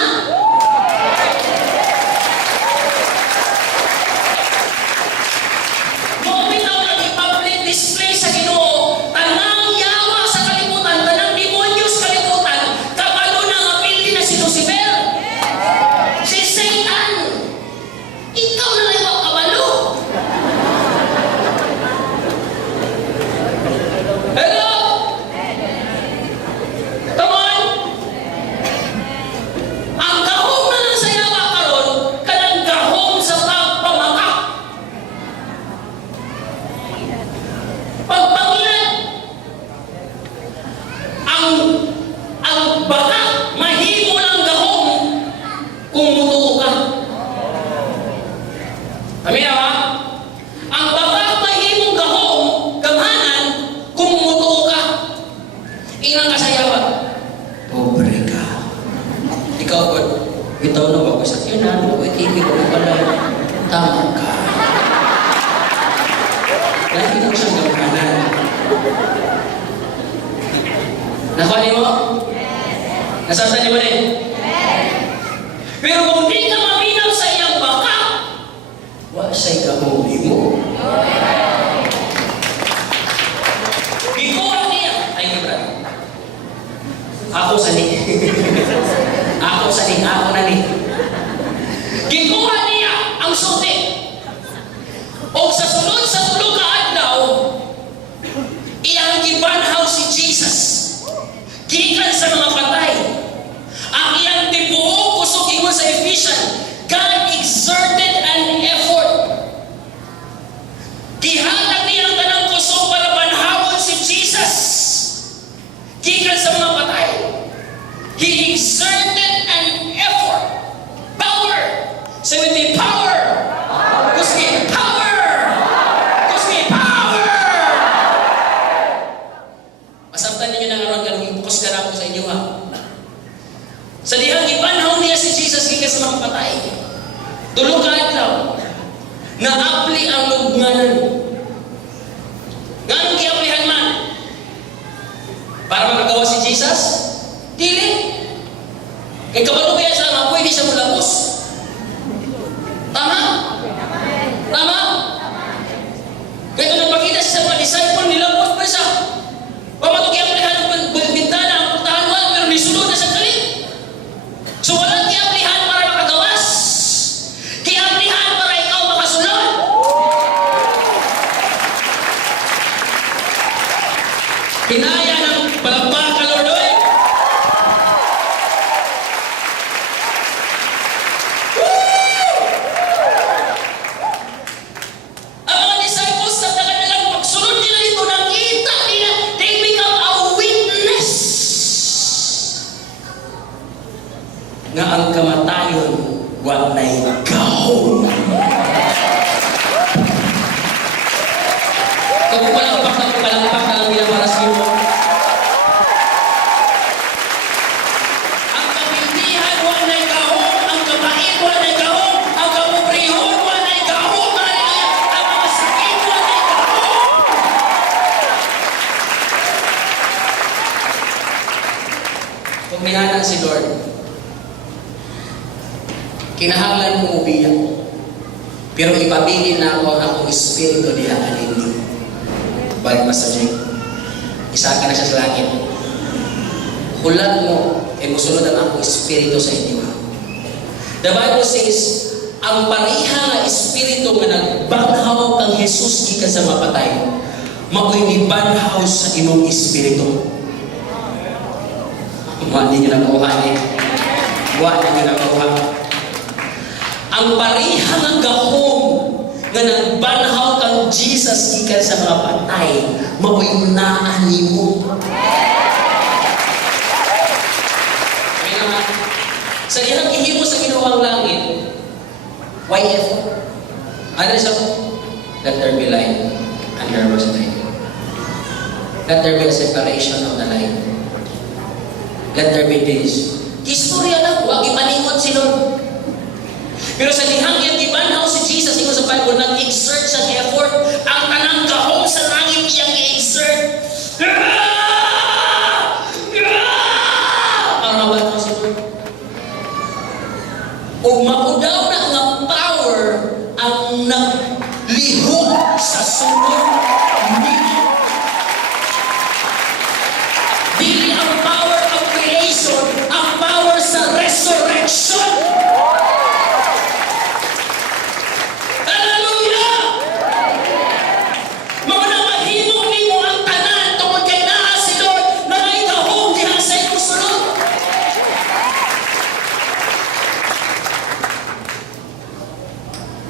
Maumitaw ang i-public display sa Ginoo, tanang yawa sa kalimutan, tanang demonyo sa kalimutan, kabalo na ang apildi na si Lucifer, si Satan. Ikaw na lang ang kabalo. Hello? Come on? Ang gahom na lang sa yawa karon, kanang gahom sa pagpamakak. Pagpangilan. Ang baka mahimo lang gahom kung mutuo ka. Kami na ha? Ang baka mahimong gahom gamhanan kung mutuo ka. Inang kasayawa. Pobre ka. Ikaw ko, bitaw na ba ko sa yun na, ano ko itibig ko pala. Tama ka. Lagi ko siyang gamhanan. Nakuha niyo mo? Nasasali mo rin? Pero kung di ka maminaw sa iyang baka, wala siya'y kahuli mo. Ikuha niya. Thank you, brother. Ako sali. Ako sali. Ako na ni. basahan ninyo ng aron kanong ipokus ka na ko sa inyo ha. Sa dihang ipanhaw niya si Jesus gikan sa mga patay. Tulo ka adlaw. Naapli ang lugmanan. Nganong giaplihan man? Para makagawa si Jesus? Dili. Kay kabalo kaya sa mga pwede siya mulabos. Tama? Tama? Kaya ito nagpakita siya sa mga disciple, nilabos pa siya. Pamato giaplihan ng bintana ang putahan mo, pero nisulod na siya kali. So walang giaplihan para makagawas. Giaplihan para ikaw makasunod. Hinaya ng palakpakan, Lord, oy. Ang mga disciples sa tagal-tagal pagsunod nila dito, nakita nila, they become a witness nga ang kamatayon walay gahom. Pagpalakpak na ang binabaras mo. Ang kabintihan walay gahom, ang kabait walay gahom, ang kapobrehon walay gahom, ang mga sakit walay gahom. Kung mihana si Lord, kinahanglan mo ubiyak. Pero ipabilin na ako ang akong espiritu diha aninyo. Balik Pastor Jake. Isa ka na siya sa langit. Hulat mo, musunod ang akong espiritu sa inyo. The Bible says, ang pariha nga espiritu nga nagbanghaw kang Jesus gikan sa mapatay, mao'y nibanhaw sa imong espiritu. Hindi nyo nakuha niya. Hindi nyo nakuha. Ang pariha nga gahom nga nagbanhaw kang Jesus gikan sa mga patay, mao'y naan nimo. Kaya nga, sa iyang gihimo sa ginawang langit, YF, ano siya? Let there be light, and there was light. Let there be a separation of the light. Let there be this. Istorya lang, huwag ipaningot si Lord. Pero sa dihang yan, gibanhaw si Jesus, ito sa Bible, nag-exert sa effort, ang tanang gahom sa langit iyang i-exert. Ang mabanhaw si Lord. O maudaw na nga power ang naglihok sa sunod niya. Dili ang power of creation, ang power sa resurrection.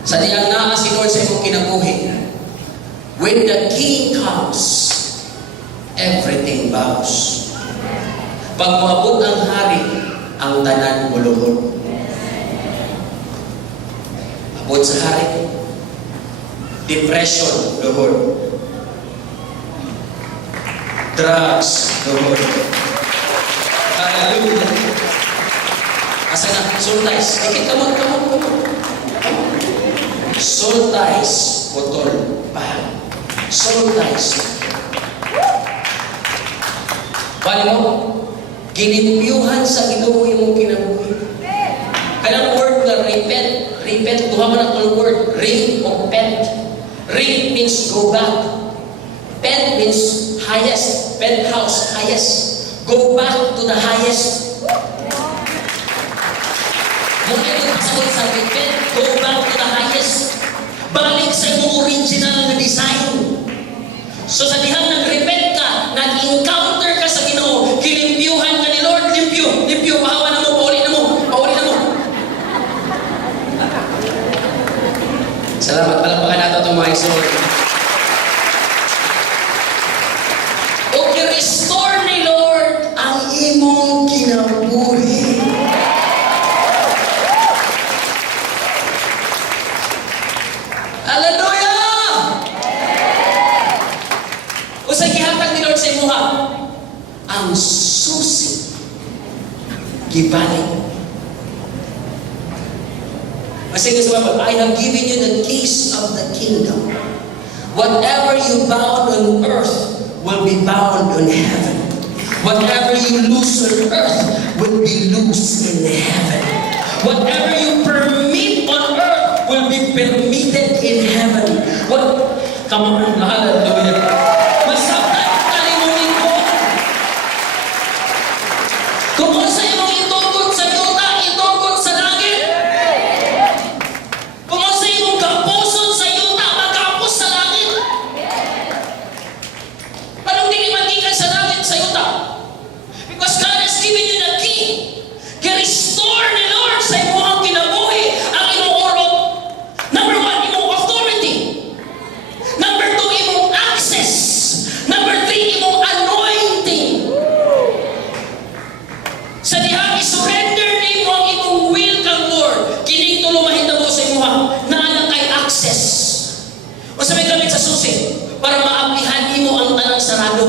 Sa diyang naa si Lord sa imong kinabuhi, when the King comes, everything bows. Pag moabot ang hari, ang tanan muluhod. Abot sa hari, depression, luhod. Drugs, luhod. Hallelujah. Asa na, sultais. Ikit, come on. Sultais, botol, pa. Sultais. Paano mo? Ginimpyuhan sa Ginoo imong kinabuhi. Kanang word na repent, duha man ang word, re o pent. Re means go back. Pent means highest, penthouse, highest. Go back to the highest. Muna yung pasabot sa repent, go back to the highest. Balik sa imong original na design. So sa dihang nag-repent ka, nag-encounter ka sa Ginoo, kilimpyuhan ka ni Lord, limpyo, pahawa na mo, pauli na mo. Salamat, palapakan natin itong mga isor. Okay, restore ni Lord ang imong kinabuhi. Hallelujah! Usay gihatag ni Lord sa imuha. ang susi gibalik. Kasi sa Bible, I have given you the keys of the kingdom. Whatever you bound on earth will be bound on heaven. Whatever you loose on earth will be loose in heaven. Whatever you permit on earth will be permitted in heaven. Come on, hallelujah. Masakit kalimutin ko. Kung sa imong itugod sa yuta, itugod sa langit. Kung sa imong kapuson sa yuta, magkapos sa langit. Anong di magikan sa langit sa yuta? Because God has given you the key. Restore ni Lord sa imong kinabuhi ang imong orot. Number 1, imong authority. Number 2, imong access. Number 3, imong anointing. Sa diha i-surrender nimo ang imong will kang Lord. Kining tulo mahitabo sa imuha na anang kay access. O sa may gamit sa susi para maaplihan nimo ang tanang sarado.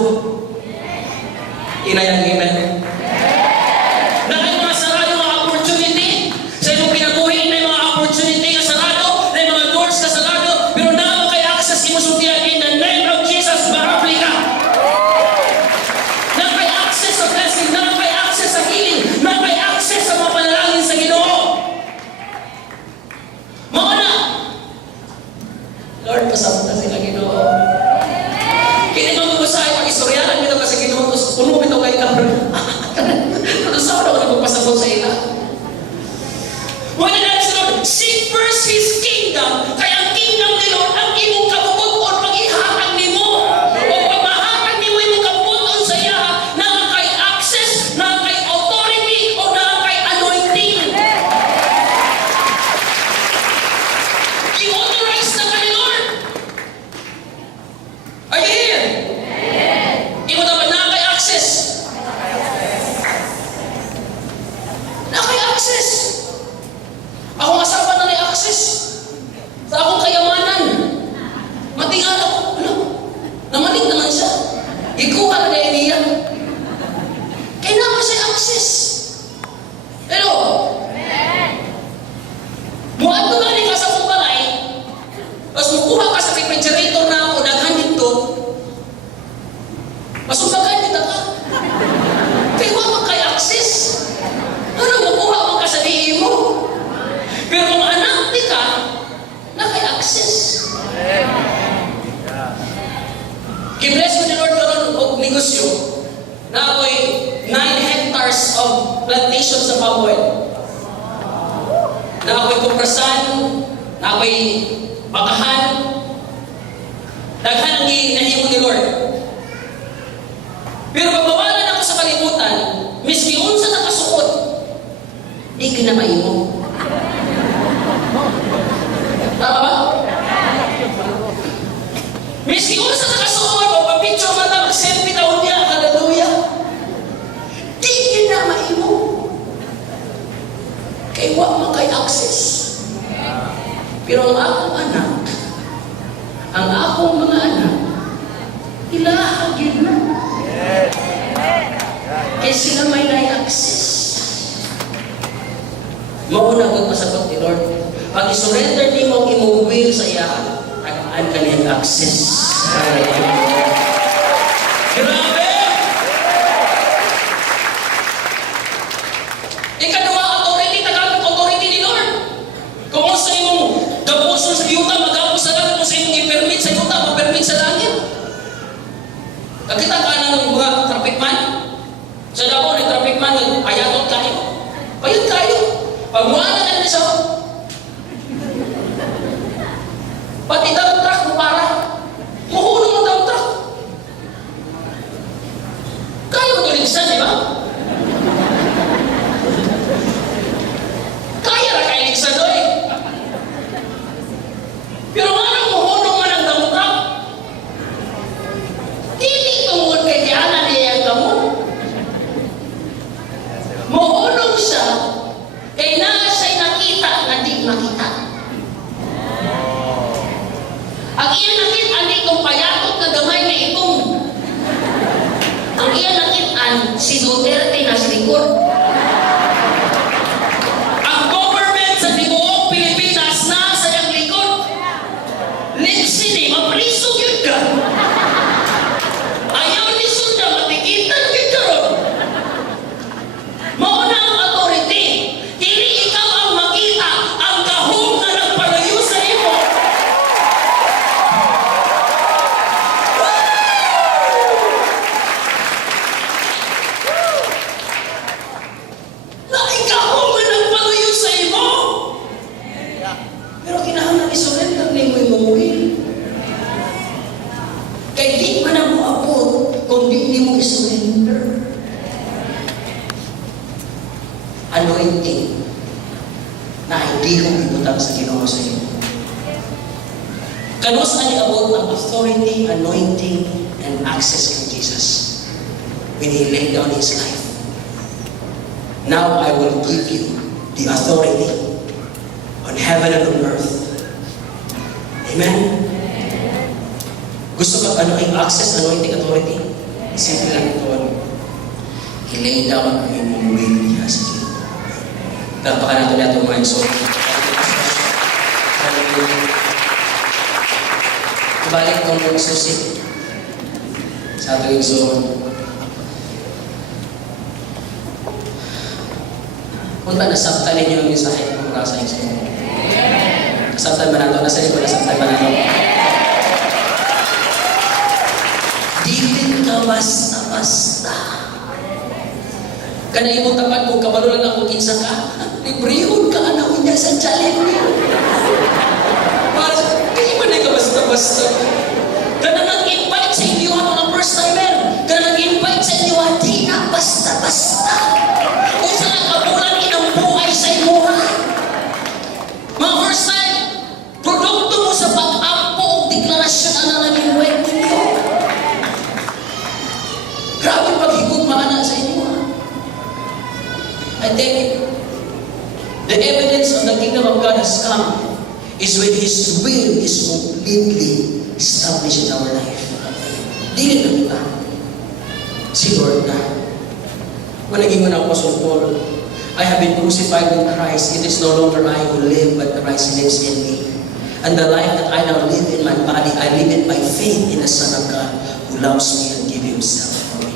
Inayang amen. Na ay mga sarado mga opportunity sa imong kinabuhi, na mga opportunity nga sarado, na mga doors ka sarado, pero na kay access imo sutian in the name of Jesus, maapli ka. Na kay access sa blessing, na kay access sa healing, na kay access sa mga panalangin sa Ginoo. Mauna, Lord, pasabot na sila Ginoo. Kini mag-usahay, pag-istoryahan nito ka sa Ginoo, puno ito kay Cameron. Ano sa ako na magpasabot sa ila? When it is Lord, seek first His kingdom, kaya ang kingdom ni Lord, ang imong kabubuton, pag-ihatag nimo, o pag-mahatag nimo imong kabubuton sa iya, na kay access, na kay authority, o na kay anointing. I-authorize na ka ni Lord. Are you here? Imo naman na kay access. Na kay access. Akong asawa na may access sa akong kayamanan. Matingan ako. Ano? Namalig naman siya. Ikuha na na iniya. Kaya naman siya access. Pero, buwan to nga ka sa akong balay, tapos mukuha ka sa refrigerator na ako, daghan dito, masubagan kita ka. Kaya wala kay access. Ano makuha mo ka sa diin mo? Pero kung anak di ka, na kay access. Kibless ko ni Lord karon og negosyo na ako'y 9 hectares of plantation sa Baboy. Na ako'y kuprasan, na ako'y bakahan. Daghan ang ginahimo ni Lord. Pero pag mawalan ako sa kalimutan, miski unsa nakasuot, di ko na maimo. Tama ba? Miski unsa nakasuot, o pag-picture mata, mag-selfie taon niya, hallelujah. Di ko na maimo. Kaya wag man kay access. Pero ang akong anak, ang akong mga anak, ilahagin na. Kaya sila may na-access. Mauna ko masagot ni Lord. Pag isurrender ni mo ang imong will sa iya, tagaan ka niyang access. Grabe! Ikaduha, authority, tagaan authority ni Lord. Kung sa imong gapuson sa yuta, magapos sa langit, kung sa imong i-permit sa yuta, mag-permit sa langit. Nakita ka ng mga traffic man? Sa Davao, ng traffic man, ayatot kayo. Payot kayo. Pag muana ka na siya, pati dump truck mo para, muhulong ang dump truck. Kaya mo tuligsan, di ba? Kaya na kayo ligsan doon eh. Pero anong muhulong man ang dump truck? Dili tungod kay Diana niya ang gamon. Muhulong siya kay na siya'y nakita na di makita. Ang iya nakita, hindi itong payatot na gamay na itong. Ang iya nakita, si Duterte nasa likod. Ang government sa tibuok Pilipinas nasa iyang likod. Lipsi ni, mapriso yun ka. Ayaw ni Sunda, matikitan yun ka ron. Mauna ang authority. Dili ikaw ang makita ang kahong na nagpalayo sa imo. Na ikaw nga nagpalayo sa imo. Pero kinahanglan isurrender ni mo imong will. Kay di man ang moabot kung di ni mo isurrender. Anointing na hindi kong ibutang sa Ginoo sa iyo. Kanos ani abot ang authority, anointing, and access kay Jesus when He laid down His life. Now I will give you the authority on heaven and on earth. Amen? Gusto ka ano yung access, anointing, authority? Simple lang ito. I-lay down ang inyong will niya sa Ginoo. Kalpakan natin natin mga iso. Ibalik kong mga susi sa ating iso. Kung ba nasabtan ninyo yung mensahe ng mula sa iso? Nasabtan ba nato? Nasa rin ba nasabtan ba nato? Dili ka basta-basta. Kana imong tapat kung kabalo lang ako kinsa ka, librehon ka anawin niya sa challenge. Para di man ka basta-basta. Kana nag-invite sa inyo ang mga first timer. Kana nag-invite sa inyo di na basta-basta. Kung sa kabulan inang buhay sa imuha. Mga first time, produkto mo sa pag-ampo o deklarasyon ang nanging web ninyo. Grabe paghigugmaan na sa inyo. I think the evidence of the kingdom of God has come is when His will is completely established in our life. Dili na kita. Si Lord na. Managing mo na Apostle Paul, I have been crucified with Christ. It is no longer I who live, but Christ lives in me. And the life that I now live in my body, I live it by faith in the Son of God who loves me and gave Himself for me.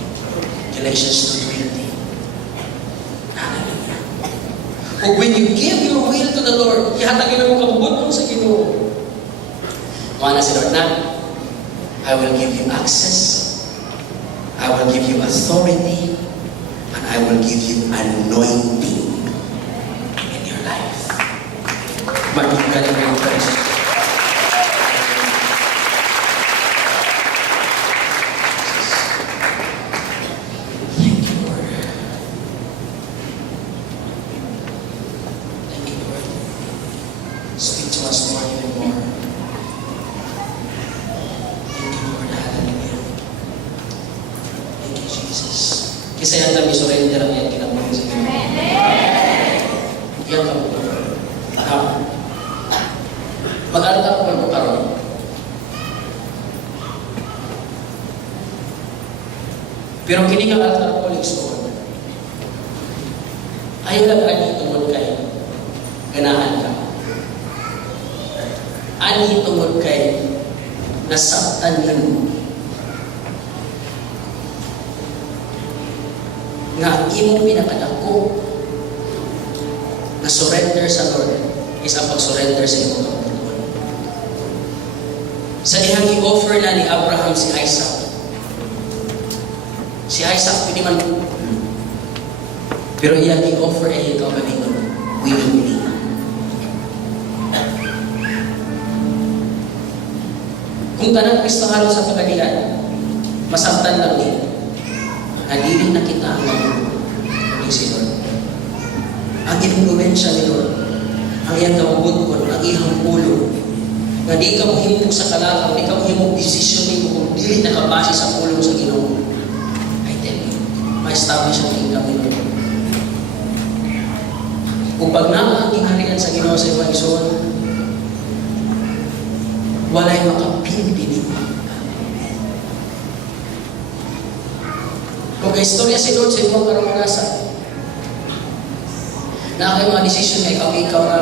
Galatians 2:20. Hallelujah. Or when you give your will to the Lord, ihatagin mo kabubot mo sa Ginoo. Mga na si Lord na, I will give you access, I will give you authority, and I will give you anointing in your life. Magagaling mo yung Christ. Thank you, Lord. Thank you, Lord. Speak to us more even more. Thank you, Lord. Hallelujah. Thank you, Jesus. Kasi yan kami surrender ang yan kinabuhin sa inyo. Yan kami. Mag-altar ko mo karon. Pero kini nga altar ko ligsoon. Ayaw lang ani tungod kay ganahan ka. Ani tungod kay nasaktan nimo. Nga imong pinakadako na surrender sa Lord is ang pag-surrender sa imong kapatid. Sa dihang i-offer na ni Abraham si Isaac. Si Isaac pwede man, pero iyang i-offer ay ikaw kaningon willingly. Kung tanang Kristohano sa pagalian, masaktan lang din. Nadili na kita ang mga si Lord. Ang influensya ni Lord, ang iyang kabubuton, ang iyang ulo, na di ka muhimog sa kalakaw, di ka muhimog desisyon mo kung dili nakabase sa ulo sa Ginoo. I tell you, ma-establish ang kingdom ni Lord. Kung pag na ang kingharian sa Ginoo sa ibang ison, walay makapindi nimo. Kung Mag-istorya si Lord sa imong karamagasan. Na kay mga desisyon na ikaw na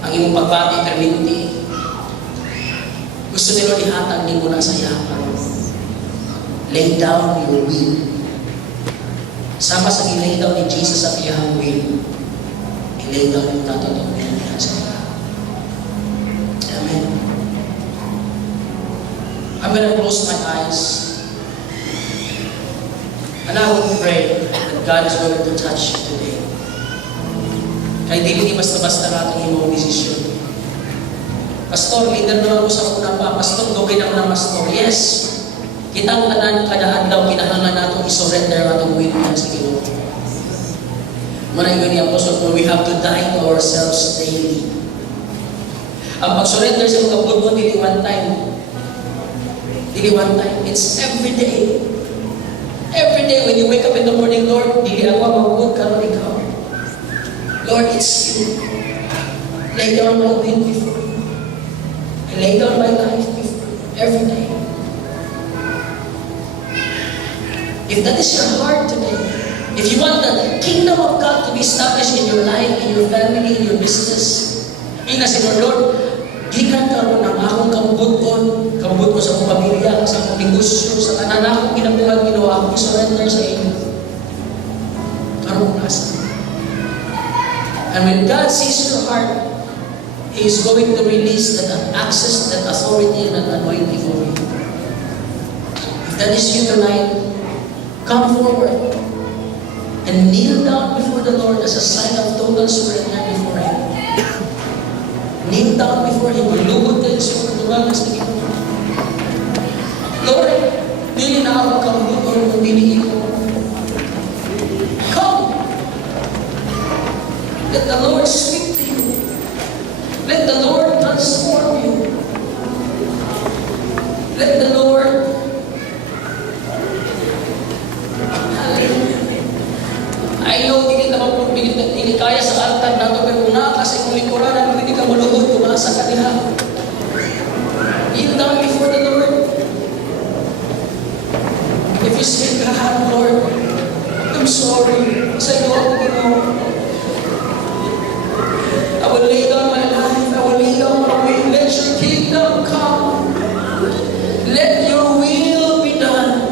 ang imong pagbati perminti. Gusto ni Lord ihatag ni mo na sa iya karon. Lay down your will. Sama sa ilay down ni Jesus ang iyang will. I-lay down yung tatotong will niya sa iya. Amen. I'm going to close my eyes. And I will pray that God is going to touch you today. Kaya dili basta-basta natin imong desisyon. Pastor, leader naman ko sa una pa. Pastor, okay na ko na pastor. Yes. Kitang tanan kada adlaw kinahanglan nato i-surrender atong will sa Ginoo. Manay gani ang apostol, we have to die to ourselves daily. Ang pag-surrender sa mga pagbubuan dili one time. Dili one time. It's every day. Every day when you wake up in the morning, Lord, dili ako magbubuan karon ikaw. Lord, it's you. Lay down my will before you. I lay down my life before you every day. If that is your heart today, if you want the kingdom of God to be established in your life, in your family, in your business, ina si Lord, gikan ka mo ng akong kabubuton sa akong pamilya, sa akong negosyo, sa tanan akong ginabuhat, ginawa akong surrender sa inyo. Karong nasa. And when God sees your heart, He is going to release that access, that authority, and that anointing over you. If that is you tonight, come forward and kneel down before the Lord as a sign of total surrender before Him. Kneel down before Him. Malugod kayo sa pagdugang sa Ginoo. Lord, dili na ako kabubuton kung dili ikaw. Come. Let the Lord speak to you. Let the Lord transform you. Let the Lord I know hindi kaya sa altar nato pero kung kasi kung likuran ang hindi ka malugod, tumasa ka diha. Kneel down before the Lord. If you say, God, Lord, I'm sorry. Sa iyo ako Ginoo. I will lay down my life. I will lay down my will. Let your kingdom come. Let your will be done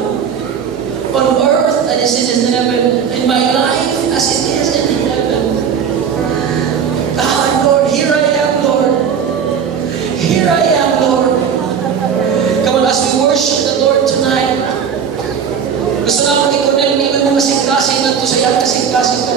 on earth as it is in heaven. In my life as it is in heaven. Ah, Lord, here I am, Lord. Here I am, Lord. Come on, as we worship the Lord tonight, gusto na akong i-connect, hindi mo kasing-kasing na ito sa iyang kasing-kasing